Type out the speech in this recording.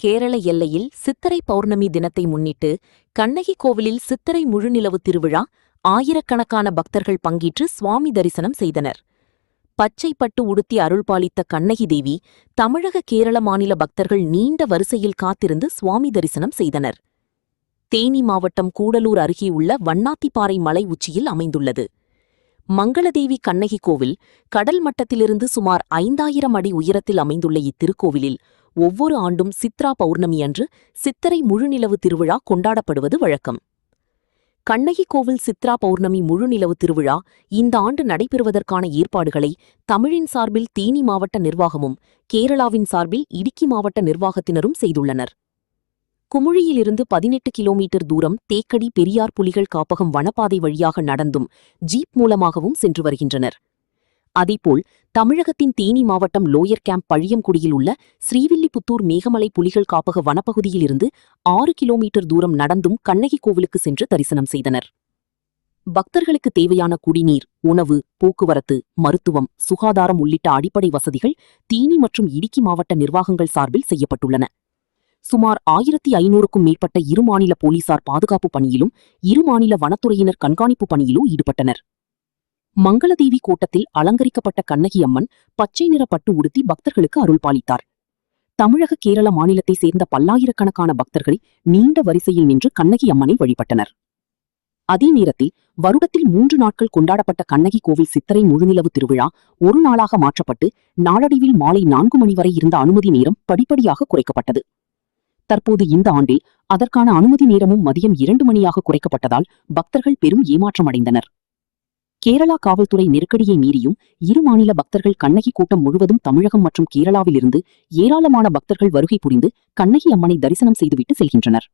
கேரள எல்லையில் சித்திரை பௌர்ணமி தினத்தை முன்னிட்டு கண்ணகி கோவிலில் சித்திரை முழுநிலவு திருவிழா ஆயிரக்கணக்கான பக்தர்கள் பங்கேற்று சுவாமி தரிசனம் செய்தனர். பச்சை பட்டு உடுத்தி அருள்பாலித்த கண்ணகி தேவி தமிழக கேரள மாநில பக்தர்கள் நீண்ட வரிசையில் காத்திருந்து சுவாமி தரிசனம் செய்தனர். தேனி மாவட்டம் கூடலூர் அருகேயுள்ள வண்ணாத்திப்பாறை மலை உச்சியில் அமைந்துள்ளது. மங்களதேவி கண்ணகி கோவில் கடல் மட்டத்திலிருந்து சுமார் 5000 அடி உயரத்தில் அமைந்துள்ள இத்திருக்கோவிலில் ஒவ்வொரு ஆண்டும் சித்ரா பௌர்ணமி அன்று சித்திரை முழுநிலவு திருவிழா கொண்டாடப்படுவது வழக்கம். கண்ணகி கோவில் சித்ரா பௌர்ணமி முழுநிலவு திருவிழா இந்த ஆண்டு நடைபெறுவதற்கான ஏற்பாடுகளை தமிழின் சார்பில் தேனி மாவட்ட நிர்வாகமும் கேரளாவின் சார்பில் இடுக்கி மாவட்ட நிர்வாகத்தினரும் செய்துள்ளனர். குமுழியிலிருந்து 18 கிலோமீட்டர் தூரம் தேக்கடி பெரியார் புலிகள் காப்பகம் வனப்பாதை வழியாக நடந்தும் ஜீப் மூலமாகவும் சென்று வருகின்றனர். அதேபோல் தமிழகத்தின் தேனி மாவட்டம் லோயர் கேம்ப் பழியம்குடியில் உள்ள ஸ்ரீவில்லிபுத்தூர் மேகமலை புலிகள் காப்பக வனப்பகுதியிலிருந்து 6 கிலோமீட்டர் தூரம் நடந்தும் கண்ணகி கோவிலுக்கு சென்று தரிசனம் செய்தனர். பக்தர்களுக்கு தேவையான குடிநீர், உணவு, போக்குவரத்து, மருத்துவம், சுகாதாரம் உள்ளிட்ட அடிப்படை வசதிகள் தேனி மற்றும் இடுக்கி மாவட்ட நிர்வாகங்கள் சார்பில் செய்யப்பட்டுள்ளன. சுமார் 1500க்கும் மேற்பட்ட இரு மாநில போலீசார் பாதுகாப்பு பணியிலும் 2 மாநில வனத்துறையினர் கண்காணிப்பு பணியிலும் ஈடுபட்டனர். மங்களதேவி கோட்டத்தில் அலங்கரிக்கப்பட்ட கண்ணகி அம்மன் பச்சை நிற பட்டு உடுத்தி பக்தர்களுக்கு அருள்பாலித்தார். தமிழக கேரள மாநிலத்தை சேர்ந்த பல்லாயிரக்கணக்கான பக்தர்கள் நீண்ட வரிசையில் நின்று கண்ணகி அம்மனை வழிபட்டனர். அதே நேரத்தில் வருடத்தில் 3 நாட்கள் கொண்டாடப்பட்ட கண்ணகி கோவில் சித்திரை முழுநிலவு திருவிழா ஒரு நாளாக மாற்றப்பட்டு நாளடைவில் மாலை 4 மணி வரை இருந்த அனுமதி நேரம் படிப்படியாக குறைக்கப்பட்டது. தற்போது இந்த ஆண்டில் அதற்கான அனுமதி நேரமும் மதியம் 2 மணியாக குறைக்கப்பட்டதால் பக்தர்கள் பெரும் ஏமாற்றமடைந்தனர். கேரளா காவல்துறை நெருக்கடியை மீறியும் 2 மாநில பக்தர்கள் கண்ணகி கூட்டம் முழுவதும் தமிழகம் மற்றும் கேரளாவிலிருந்து ஏராளமான பக்தர்கள் வருகை புரிந்து கண்ணகி அம்மனை தரிசனம் செய்துவிட்டு செல்கின்றனர்.